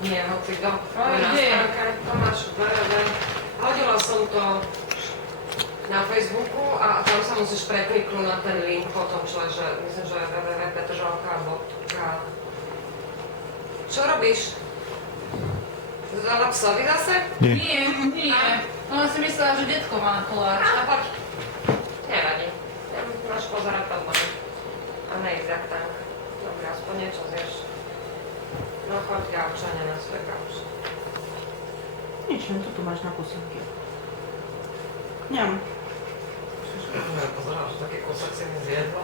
Nie, hoci kto. Na stránke Tomáš www. Hodila som to na Facebooku a tam sa musíš prekliknúť na ten link potom, čo je, že myslím, že www.petržalka.sk. Čo robíš? Zdala psovi zase? Nie. Ona si myslela, že detko má koláč. A poď. Nevadí. Máš pozerať podľa. A nejsť jak tank. Dobre, aspoň niečo zješ. No choď gaučane na svoj gauč. Nič, len to tu máš na kusinky. Ňam. Pozeral, že taký kúsok si mi zjedla.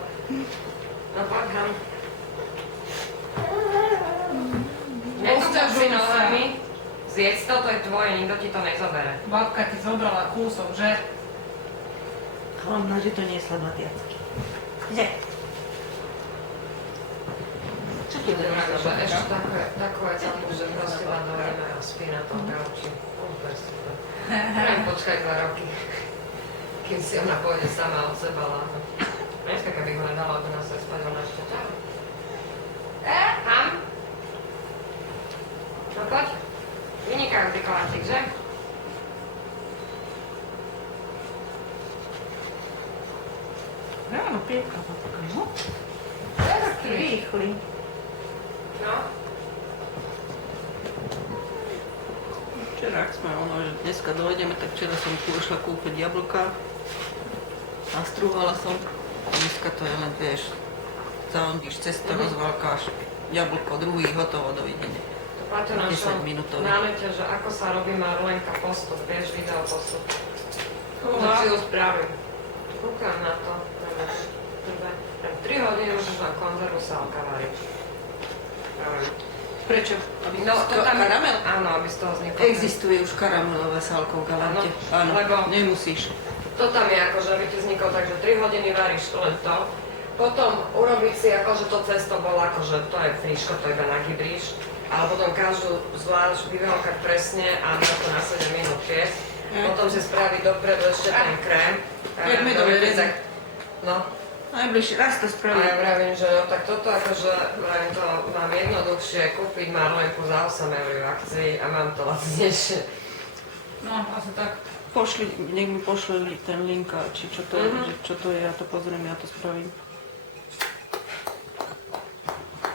No poď, ham. Netúpať si nohami. Zjedz to, to je tvoje, nikto ti to nezobere. Babka ti zobrala kúsok, že? Hlavná, že to nie je sladmatiacky. Kde? Čo ti Dobre, uvedom že ešte takové celku, že proste vám dovolíme a spí na tom gauči. Úplne super. Len počkaj 2 roky, kým si ona pôjde sama od seba láhať. Dneska, keby ho nedala do nás spať, ona ešte ťa. Ham? No poď. Vynikajúci koláčik, že? Ráno piekla babka, no? To je taký rýchly. No? Včera, ak sme že dneska dojdeme, tak včera som tu išla kúpiť jablka. Nastrúhala som. Dneska to je len, vieš, zaondíš cesto, rozvalkáš jablko, druhý, hotovo, dovidenia. Paťo našom 10 minútový. námete, že ako sa robí Marlenka postup, vieš, video postup. To si ho spravím. Kúkam na to. 3 hodiny môžeš na konzervu salka variť. Prečo? Aby No, to tam karamel? Áno, aby z toho vzniklo. Existuje už karamelové salko v Galante. Áno, lebo- nemusíš. To tam je ako, že aby ti vzniklo tak, že 3 hodiny varíš len to. Potom urobiť si ako, že to cesto bolo ako, že to je friško, to iba nahybríš. Ale potom každú zvlášť vyvelkať presne a na to na 7 minút piesť. Potom si spraviť dopredu ešte ten krém. Poďme do rezy. No. Najbližšie raz to A spravím. ja vravím, že no tak toto akože, vravím to, mám jednoduchšie kúpiť Marlenku za 8 eur v akcii a mám to lacnejšie. No, asi tak. Pošli, nech mi pošle ten link, či čo to je, že čo to je, ja to pozriem, ja to spravím.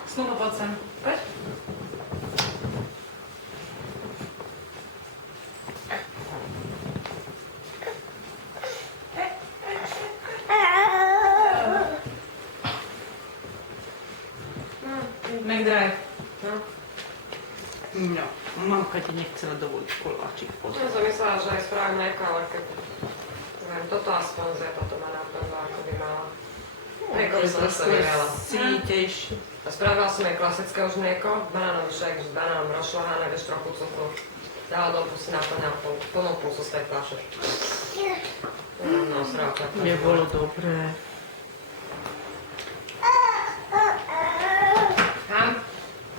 Slucho, poď sem. Poď. McDrive. No. No, mamka ti nechcela dovoliť koláčik Ja pozrieť. som myslela, že aj spravím mlieko, ale keď... Neviem, toto aspoň zje, toto má napadlo, ako by mala. Mlieko by som sa vyviela. Sítejšie. A spravila som aj klasické už mlieko, banánový šejk s banánom rozšľahané, bez trochu cukru. Dala do pusy, naplňal plnú pusu z tej fľaše. No, srávka. Nebolo dobré. Kam?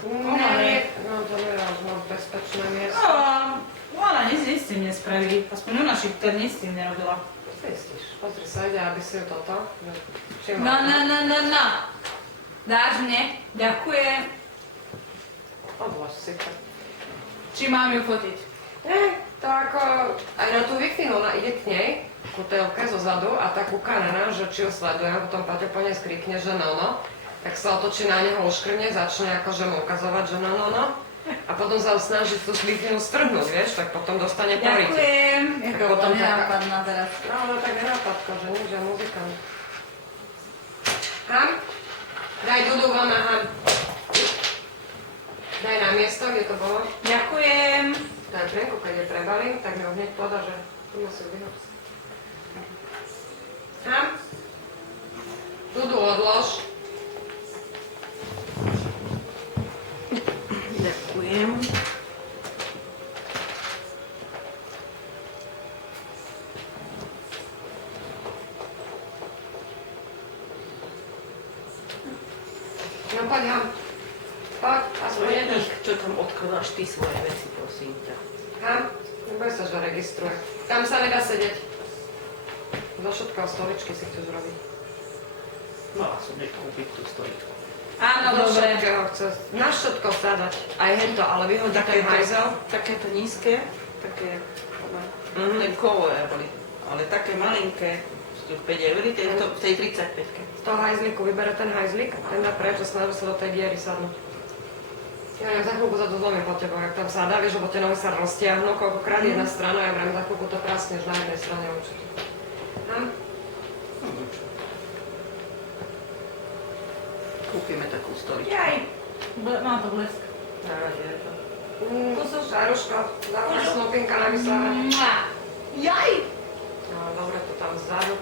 Nie, no to neráš, mám bezpečné miesto. Ona nic s tým nespraví. Aspoň ona šipter nic s tým nerobila. Zistíš, pozri sa, ide, aby si ju toto. No. Dáš mne? Ďakujem. Odlož si to. Či mám ju fotiť? To ako aj na tú Wi-Fi, ona ide k nej, ku telke zo zadu a tá kúka na nás, že či ju sledujem, potom Paťo po nej skrikne, že no, tak sa otočí na neho, uškrne, začne akože mu ukazovať, že no. A potom sa snaží tú Wi-Fi strhnúť, vieš, tak potom dostane po ryti. Ďakujem. Tak Jako potom to nenápadná teraz. No, ale tak nenápadko, že nič, že muzikant. Ham? Daj Dudu von a Ham. Daj na miesto, kde to bolo. Ďakujem. Daj plenku, keď je prebalím, tak mi ho hneď poda, že tu musím vyhoť. Ham? Dudu odlož. Ďakujem. No poď, Ham. Poď, aspoň jedno. Čo tam odkladáš ty svoje veci, prosím ťa. Ham? Neboj sa, že registruje. Tam sa nedá sedieť. Zo všetkého stoličky si chceš robiť. Mala som nekúpiť tú stoličku. A Áno, Do dobre. všetkého chce. Na všetko sa dať. Aj hento, ale vyhoď taký hajzel. Takéto nízke, také, ten kovové boli, ale také malinké, 5 eur, v tej 35-ke. Z toho hajzlíku vybere ten hajzlík, ten dá preč a snaží sa do tej diery sadnúť. Ja neviem, za chvíľku sa to zlomí po tebou, jak tam sadá, vieš, lebo tie nohy sa roztiahnu, koľkokrát jedna strana, ja vrem, za chvíľku to praskneš na jednej strane určite. Kúpime takú stoličku. Jaj. Má to blesk. Nevadí, je to. Šáruška, dávaj snopinka na vysávanie. Jaj. No, dobre, to tam vzadu.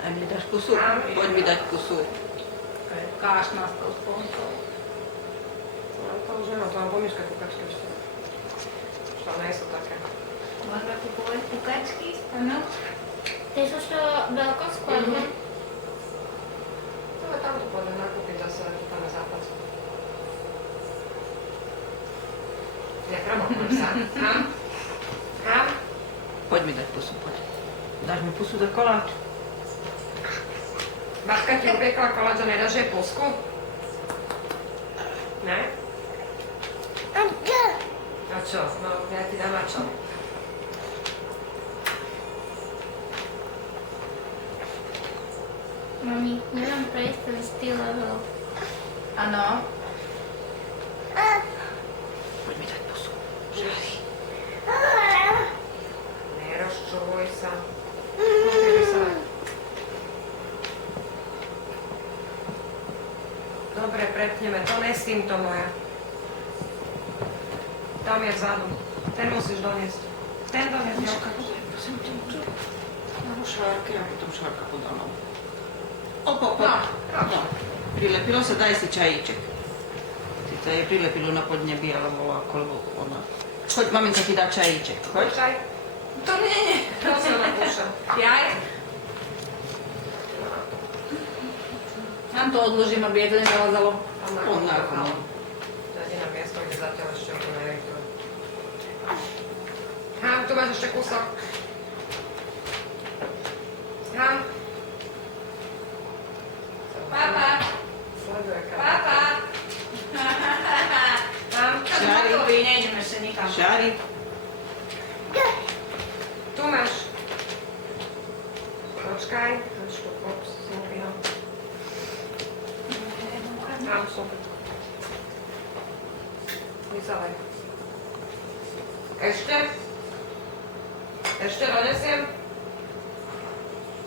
Aj mi dáš kusu? Poď mi dať kusu. Káš nás to sponsor. No, to už nemám, to mám pomiška kukačky ešte. Už tam nie sú také. Môžeme kupovať kukačky? Áno. Tie sú z toho veľkosku, alebo? No, tam to poďme nakúpiť zase, tam je zápas. Ja krabok mám sa. Ham? Poď mi dať pusu, poď. Dáš mi pusu za koláč? Babka ti upiekla koláč a nedáš jej pusku? Ne? A čo? No, ja ti dám a čo? Mami, neviem prejsť ten styl level. Áno. Poď mi dať pusu. Nerozčuluj sa. Kúpili sa. Dobre, prepneme. To ne s týmto moja. Tam je vzadu. Ten musíš doniesť. Ten doniesť, Jolka. Prosím ťa, čo? No, švárky a potom švárka podanou. Opo. No. Prilepilo sa, daj si čajíček. Si to je prilepilo na podnebi, alebo ako ona. Choď, maminka ti dá čajíček. Choď. Počkaj. To nie. To sa napúša. Jaj. Nám to odložím, aby je to nezalazalo. Tam na On na koľko. okno. To je jediné miesto, kde zatiaľ ešte to nevyjde. Ham, tu máš ešte kúsok. Ham. Papa. Sleduje kameru. Papa. Ham. Šári. Hotový, nejdem ešte nikam. Šári. Tu máš. Počkaj. Trošku pops, snúpi ho. Ham, super. Vysávaj. Ešte? Ešte donesiem?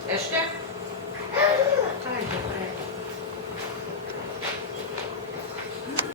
Ešte? Aj, dobre.